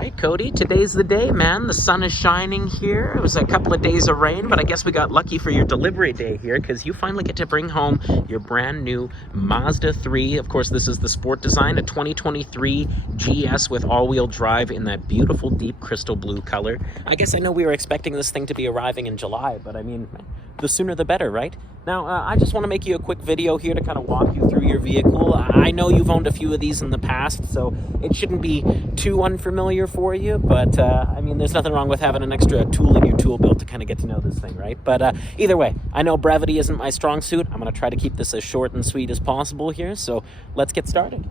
right, Cody, today's the day, man. The sun is shining here. It was a couple of days of rain, but I guess we got lucky for your delivery day here because you finally get to bring home your brand new Mazda 3. Of course, this is the sport design, a 2023 GS with all-wheel drive in that beautiful deep crystal blue color. I guess I know we were expecting this thing to be arriving in July, but I mean, the sooner the better, right? Now, I just want to make you a quick video here to kind of walk you through your vehicle. I know you've owned a few of these in the past, so it shouldn't be too unfamiliar for you, but I mean, there's nothing wrong with having an extra tool in your tool belt to kind of get to know this thing, right? But either way, I know brevity isn't my strong suit. I'm going to try to keep this as short and sweet as possible here, so let's get started.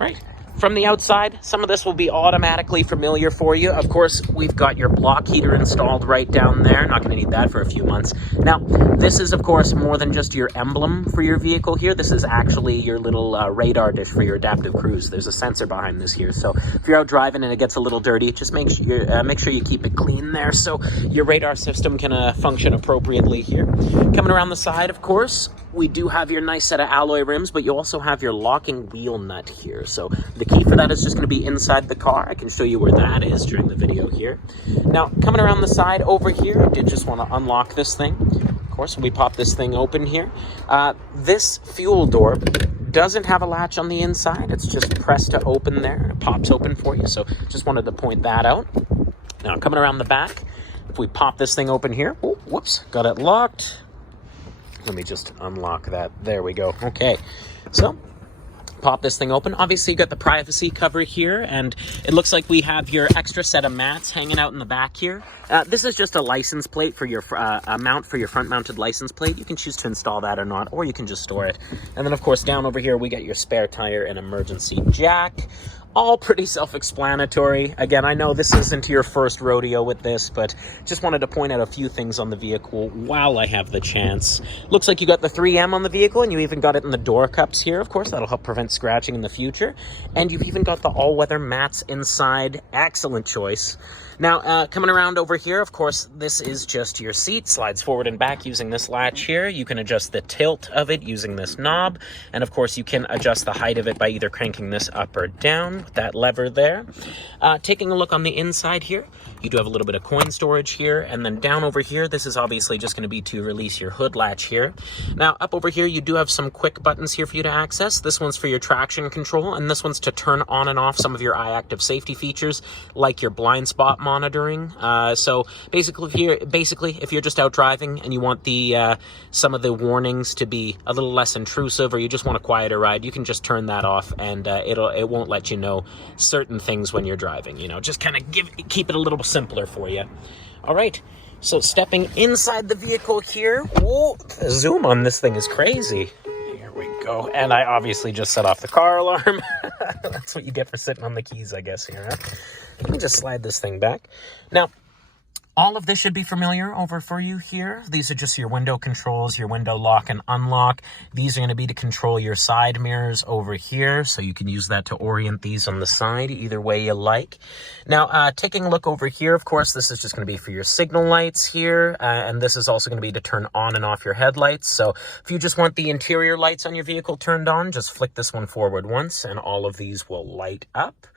All right. From the outside, some of this will be automatically familiar for you. Of course, we've got your block heater installed right down there. Not going to need that for a few months. Now, this is, of course, more than just your emblem for your vehicle here. This is actually your little radar dish for your adaptive cruise. There's a sensor behind this here. So if you're out driving and it gets a little dirty, just make sure you keep it clean there so your radar system can function appropriately here. Coming around the side, of course, we do have your nice set of alloy rims, but you also have your locking wheel nut here. So the key for that is just going to be inside the car. I can show you where that is during the video here. Now, coming around the side over here, I did just want to unlock this thing. Of course, we pop this thing open here. This fuel door doesn't have a latch on the inside. It's just pressed to open there. It pops open for you. So just wanted to point that out. Now, coming around the back, if we pop this thing open here, oh, whoops, got it locked. Let me just unlock that. There we go. Okay, so pop this thing open. Obviously, you got the privacy cover here, and it looks like we have your extra set of mats hanging out in the back here. This is just a license plate for your mount for your front-mounted license plate. You can choose to install that or not, or you can just store it. And then, of course, down over here, we got your spare tire and emergency jack. All pretty self-explanatory. Again, I know this isn't your first rodeo with this, but just wanted to point out a few things on the vehicle while I have the chance. Looks like you got the 3M on the vehicle, and you even got it in the door cups here. Of course, that'll help prevent scratching in the future. And you've even got the all-weather mats inside. Excellent choice. Now, coming around over here, of course, this is just your seat. Slides forward and back using this latch here. You can adjust the tilt of it using this knob. And, of course, you can adjust the height of it by either cranking this up or down with that lever there. Taking a look on the inside here, you do have a little bit of coin storage here. And then down over here, this is obviously just going to be to release your hood latch here. Now, up over here, you do have some quick buttons here for you to access. This one's for your traction control, and this one's to turn on and off some of your eye-active safety features, like your blind spot monitoring. So basically, if you're just out driving and you want the some of the warnings to be a little less intrusive, or you just want a quieter ride, you can just turn that off, and it won't let you know certain things when you're driving. You know, just kind of keep it a little simpler for you. All right. So stepping inside the vehicle here, whoa, the zoom on this thing is crazy. Here we go. And I obviously just set off the car alarm. That's what you get for sitting on the keys, I guess, here. Huh? Let me just slide this thing back. Now, all of this should be familiar over for you here. These are just your window controls, your window lock and unlock. These are going to be to control your side mirrors over here, so you can use that to orient these on the side either way you like. Now, taking a look over here, of course, this is just going to be for your signal lights here, and this is also going to be to turn on and off your headlights. So if you just want the interior lights on your vehicle turned on, just flick this one forward once, and all of these will light up.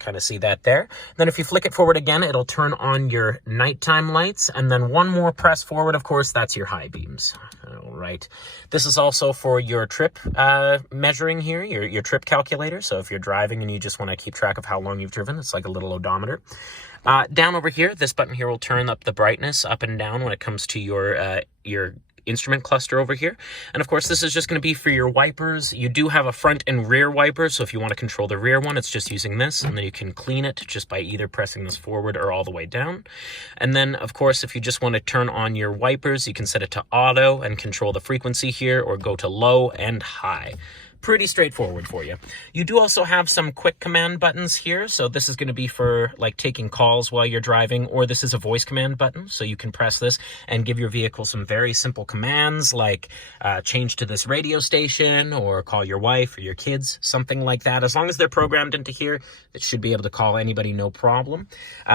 Kind of see that there. Then if you flick it forward again, it'll turn on your nighttime lights. And then one more press forward, of course, that's your high beams. All right. This is also for your trip measuring here, your trip calculator. So if you're driving and you just want to keep track of how long you've driven, it's like a little odometer. Down over here, this button here will turn up the brightness up and down when it comes to your instrument cluster over here. And of course, this is just going to be for your wipers. You do have a front and rear wiper, so if you want to control the rear one, it's just using this, and then you can clean it just by either pressing this forward or all the way down. And then, of course, if you just want to turn on your wipers, you can set it to auto and control the frequency here, or go to low and high. Pretty straightforward for you. You do also have some quick command buttons here. So this is going to be for like taking calls while you're driving, or this is a voice command button. So you can press this and give your vehicle some very simple commands like change to this radio station, or call your wife or your kids, something like that. As long as they're programmed into here, it should be able to call anybody, no problem.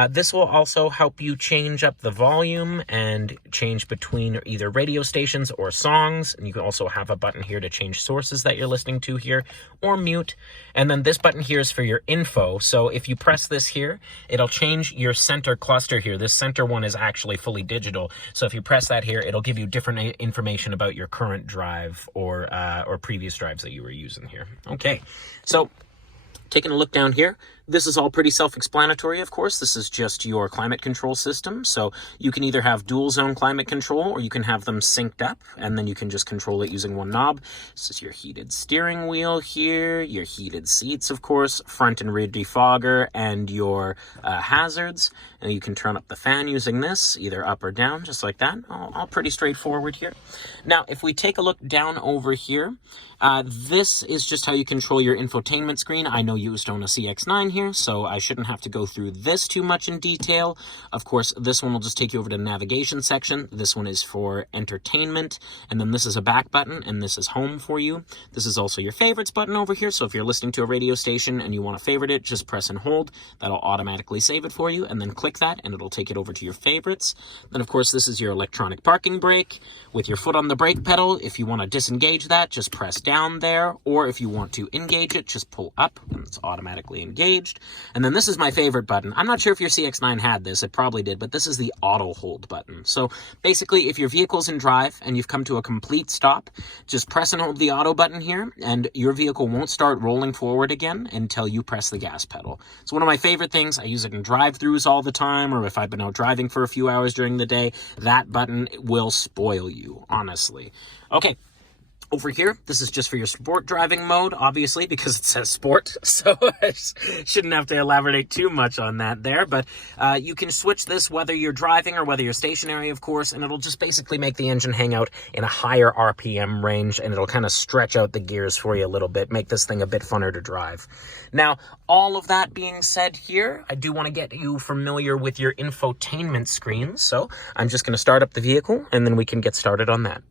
This will also help you change up the volume and change between either radio stations or songs. And you can also have a button here to change sources that you're listening listening to here, or mute. And then this button here is for your info. So if you press this here, it'll change your center cluster here. This center one is actually fully digital. So if you press that here, it'll give you different information about your current drive or previous drives that you were using here. Okay, so taking a look down here, this is all pretty self-explanatory, of course. This is just your climate control system. So you can either have dual zone climate control, or you can have them synced up, and then you can just control it using one knob. This is your heated steering wheel here, your heated seats, of course, front and rear defogger, and your hazards. And you can turn up the fan using this, either up or down, just like that. All pretty straightforward here. Now, if we take a look down over here, this is just how you control your infotainment screen. I know you used on a CX-9 here, so I shouldn't have to go through this too much in detail. Of course, this one will just take you over to the navigation section. This one is for entertainment, and then this is a back button, and this is home for you. This is also your favorites button over here, so if you're listening to a radio station and you want to favorite it, just press and hold. That'll automatically save it for you, and then click that, and it'll take it over to your favorites. Then, of course, this is your electronic parking brake with your foot on the brake pedal. If you want to disengage that, just press down there, or if you want to engage it, just pull up, and it's automatically engaged. And then this is my favorite button. I'm not sure if your CX-9 had this, it probably did, but this is the auto hold button. So basically, if your vehicle's in drive and you've come to a complete stop, just press and hold the auto button here, and your vehicle won't start rolling forward again until you press the gas pedal. It's one of my favorite things. I use it in drive-thrus all the time, or if I've been out driving for a few hours during the day. That button will spoil you, honestly. Okay. Over here, this is just for your sport driving mode, obviously, because it says sport, so I shouldn't have to elaborate too much on that there, but you can switch this whether you're driving or whether you're stationary, of course, and it'll just basically make the engine hang out in a higher RPM range, and it'll kind of stretch out the gears for you a little bit, make this thing a bit funner to drive. Now, all of that being said here, I do want to get you familiar with your infotainment screen, so I'm just going to start up the vehicle, and then we can get started on that.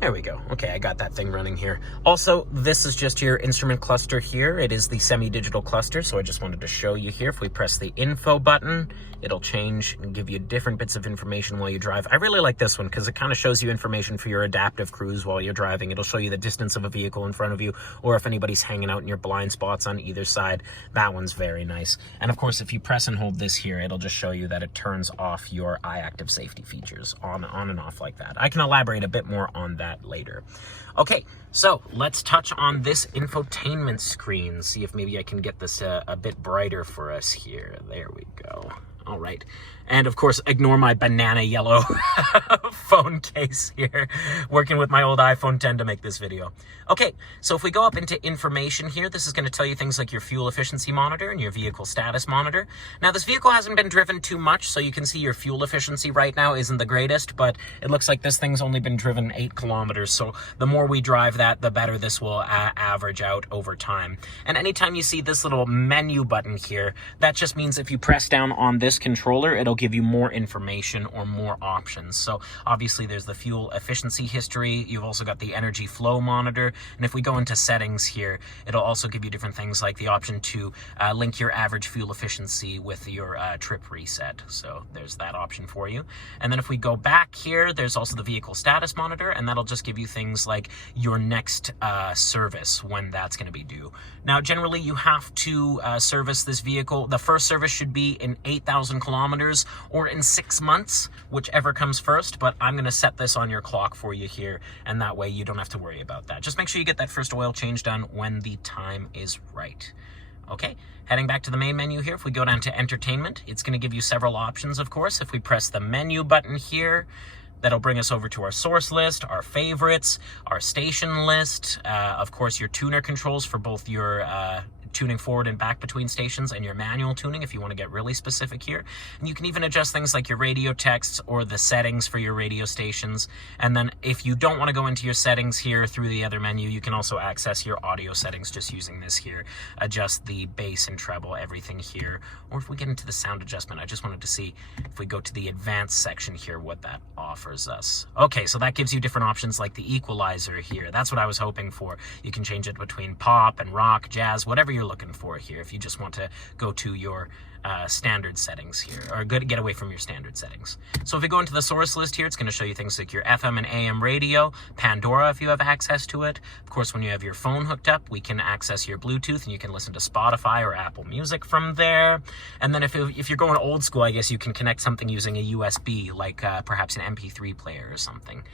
There we go. Okay, I got that thing running here. Also, this is just your instrument cluster here. It is the semi-digital cluster, so I just wanted to show you here. If we press the info button, it'll change and give you different bits of information while you drive. I really like this one because it kind of shows you information for your adaptive cruise while you're driving. It'll show you the distance of a vehicle in front of you, or if anybody's hanging out in your blind spots on either side. That one's very nice. And of course, if you press and hold this here, it'll just show you that it turns off your iActive safety features on and off like that. I can elaborate a bit more on that later. Okay, so let's touch on this infotainment screen. See if maybe I can get this a bit brighter for us here. There we go. All right. And of course, ignore my banana yellow phone case here, working with my old iPhone 10 to make this video. Okay, so if we go up into information here, this is going to tell you things like your fuel efficiency monitor and your vehicle status monitor. Now, this vehicle hasn't been driven too much, so you can see your fuel efficiency right now isn't the greatest, but it looks like this thing's only been driven 8 kilometers, so the more we drive that, the better this will average out over time. And anytime you see this little menu button here, that just means if you press down on this controller, it'll give you more information or more options. So obviously there's the fuel efficiency history. You've also got the energy flow monitor. And if we go into settings here, it'll also give you different things like the option to link your average fuel efficiency with your trip reset. So there's that option for you. And then if we go back here, there's also the vehicle status monitor, and that'll just give you things like your next service, when that's going to be due. Now, generally you have to service this vehicle. The first service should be in 8,000 kilometers or in 6 months, whichever comes first, but I'm going to set this on your clock for you here, and that way you don't have to worry about that. Just make sure you get that first oil change done when the time is right. Okay, heading back to the main menu here, if we go down to entertainment, it's going to give you several options, of course. If we press the menu button here, that'll bring us over to our source list, our favorites, our station list, of course your tuner controls for both your tuning forward and back between stations, and your manual tuning if you want to get really specific here. And you can even adjust things like your radio texts or the settings for your radio stations. And then if you don't want to go into your settings here through the other menu, you can also access your audio settings just using this here. Adjust the bass and treble, everything here. Or if we get into the sound adjustment, I just wanted to see if we go to the advanced section here, what that offers us. Okay, so that gives you different options like the equalizer here. That's what I was hoping for. You can change it between pop and rock, jazz, whatever you're you're looking for here if you just want to go to your standard settings here, or get away from your standard settings. So if we go into the source list here, it's going to show you things like your FM and AM radio, Pandora if you have access to it. Of course, when you have your phone hooked up, we can access your Bluetooth and you can listen to Spotify or Apple Music from there. And then if you're going old school, I guess you can connect something using a USB, like perhaps an MP3 player or something.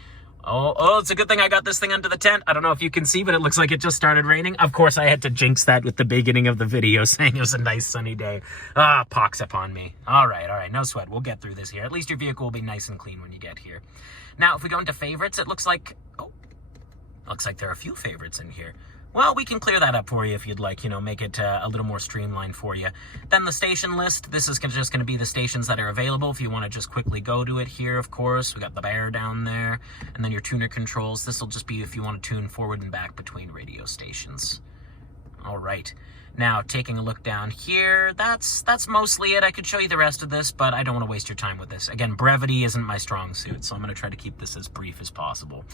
Oh, it's a good thing I got this thing under the tent. I don't know if you can see, but it looks like it just started raining. Of course, I had to jinx that with the beginning of the video, saying it was a nice sunny day. Pox upon me. All right, no sweat. We'll get through this here. At least your vehicle will be nice and clean when you get here. Now, if we go into favorites, it looks like there are a few favorites in here. Well, we can clear that up for you if you'd like, make it a little more streamlined for you. Then the station list, this is just going to be the stations that are available if you want to just quickly go to it here, of course. We got the Bear down there, and then your tuner controls. This will just be if you want to tune forward and back between radio stations. All right. Now, taking a look down here, that's mostly it. I could show you the rest of this, but I don't want to waste your time with this. Again, brevity isn't my strong suit, so I'm going to try to keep this as brief as possible.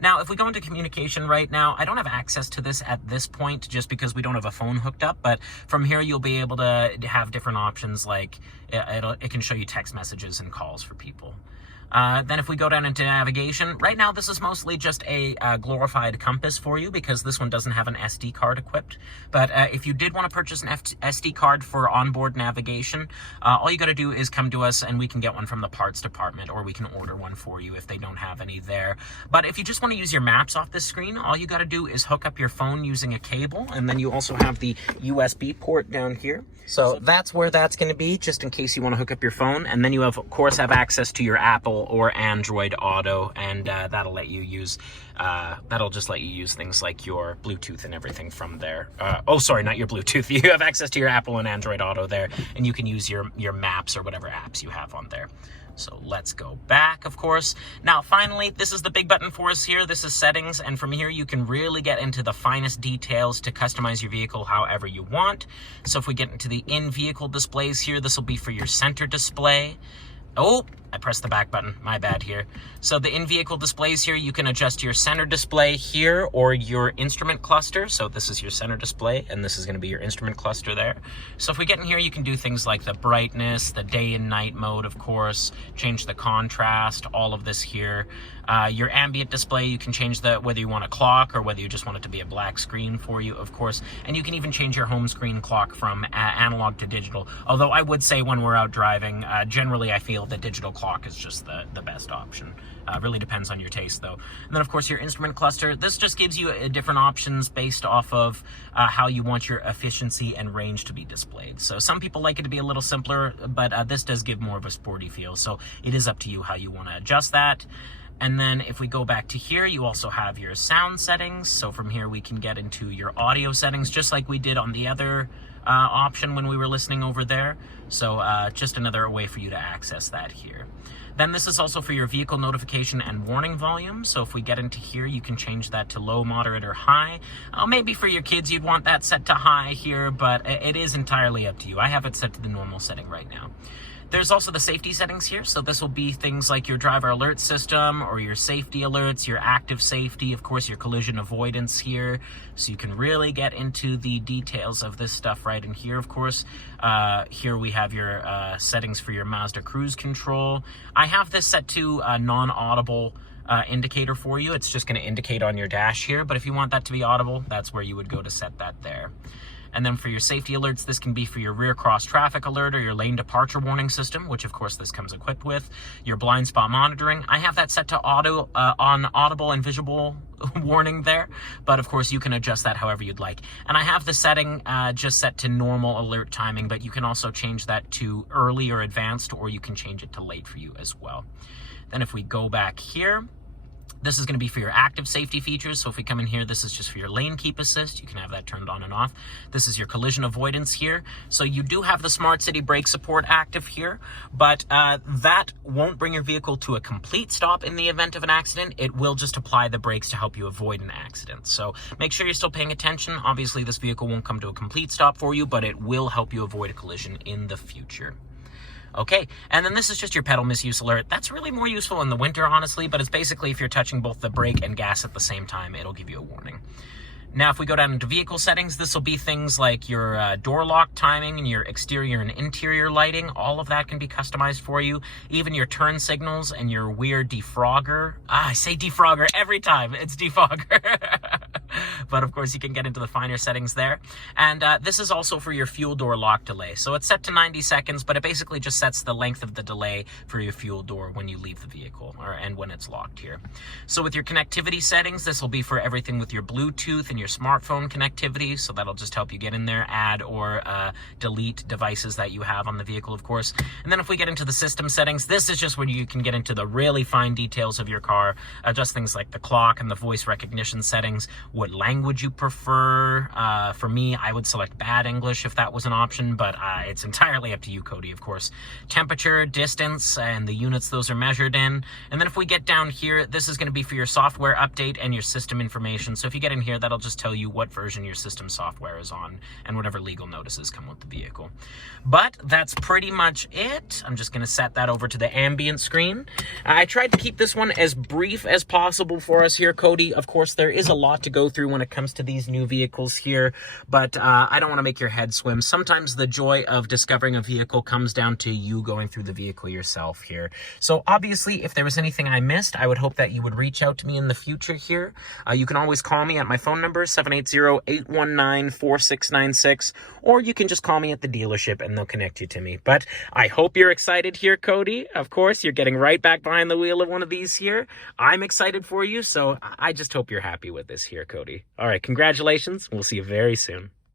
Now, if we go into communication right now, I don't have access to this at this point just because we don't have a phone hooked up, but from here you'll be able to have different options, like it can show you text messages and calls for people. Then if we go down into navigation, right now this is mostly just a glorified compass for you because this one doesn't have an SD card equipped. But if you did want to purchase an SD card for onboard navigation, all you got to do is come to us and we can get one from the parts department, or we can order one for you if they don't have any there. But if you just want to use your maps off this screen, all you got to do is hook up your phone using a cable, and then you also have the USB port down here. So that's where that's going to be, just in case you want to hook up your phone. And then you of course have access to your Apple or Android Auto, and that'll just let you use things like your Bluetooth and everything from there. Sorry, not your Bluetooth. You have access to your Apple and Android Auto there, and you can use your maps or whatever apps you have on there. So let's go back, of course. Now, finally, this is the big button for us here. This is settings, and from here you can really get into the finest details to customize your vehicle however you want. So if we get into the in-vehicle displays here, this will be for your center display. Oh, I pressed the back button. My bad here. So the in-vehicle displays here, you can adjust your center display here or your instrument cluster. So this is your center display, and this is going to be your instrument cluster there. So if we get in here, you can do things like the brightness, the day and night mode, of course, change the contrast, all of this here. Your ambient display, you can change whether you want a clock or whether you just want it to be a black screen for you, of course. And you can even change your home screen clock from analog to digital. Although I would say when we're out driving, generally I feel the digital clock is just the best option. Really depends on your taste, though. And then, of course, your instrument cluster. This just gives you different options based off of how you want your efficiency and range to be displayed. So some people like it to be a little simpler, but this does give more of a sporty feel. So it is up to you how you want to adjust that. And then if we go back to here, you also have your sound settings. So from here, we can get into your audio settings, just like we did on the other option when we were listening over there. So just another way for you to access that here. Then this is also for your vehicle notification and warning volume. So if we get into here, you can change that to low, moderate, or high. Maybe for your kids, you'd want that set to high here, but it is entirely up to you. I have it set to the normal setting right now. There's also the safety settings here, so this will be things like your driver alert system or your safety alerts, your active safety, of course your collision avoidance here, so you can really get into the details of this stuff right in here, of course. Here we have your settings for your Mazda cruise control. I have this set to non-audible indicator for you. It's just going to indicate on your dash here, but if you want that to be audible, that's where you would go to set that there. And then for your safety alerts, this can be for your rear cross traffic alert or your lane departure warning system, which of course this comes equipped with. Your blind spot monitoring, I have that set to auto on audible and visual warning there, but of course you can adjust that however you'd like. And I have the setting just set to normal alert timing, but you can also change that to early or advanced, or you can change it to late for you as well. Then if we go back here, this is going to be for your active safety features. So if we come in here, this is just for your lane keep assist. You can have that turned on and off. This is your collision avoidance here. So you do have the smart city brake support active here, but that won't bring your vehicle to a complete stop in the event of an accident. It will just apply the brakes to help you avoid an accident. So make sure you're still paying attention. Obviously, this vehicle won't come to a complete stop for you, but it will help you avoid a collision in the future. Okay, and then this is just your pedal misuse alert. That's really more useful in the winter, honestly, but it's basically if you're touching both the brake and gas at the same time, it'll give you a warning. Now, if we go down into vehicle settings, this will be things like your door lock timing and your exterior and interior lighting. All of that can be customized for you. Even your turn signals and your weird defogger. I say defogger every time. It's defogger. But of course, you can get into the finer settings there. And this is also for your fuel door lock delay. So it's set to 90 seconds, but it basically just sets the length of the delay for your fuel door when you leave the vehicle and when it's locked here. So with your connectivity settings, this will be for everything with your Bluetooth and your smartphone connectivity. So that'll just help you get in there, add or delete devices that you have on the vehicle, of course. And then if we get into the system settings, this is just when you can get into the really fine details of your car, adjust things like the clock and the voice recognition settings, what language you prefer. For me, I would select bad English if that was an option, but it's entirely up to you, Cody, of course. Temperature, distance, and the units those are measured in. And then if we get down here, this is going to be for your software update and your system information. So if you get in here, that'll just tell you what version your system software is on and whatever legal notices come with the vehicle. But that's pretty much it. I'm just going to set that over to the ambient screen. I tried to keep this one as brief as possible for us here, Cody. Of course, there is a lot to go through when it comes to these new vehicles here, but I don't want to make your head swim. Sometimes the joy of discovering a vehicle comes down to you going through the vehicle yourself here. So obviously, if there was anything I missed, I would hope that you would reach out to me in the future here. You can always call me at my phone number, 780-819-4696, or you can just call me at the dealership and they'll connect you to me. But I hope you're excited here, Cody. Of course, you're getting right back behind the wheel of one of these here. I'm excited for you, so I just hope you're happy with this here, Cody. All right, congratulations. We'll see you very soon.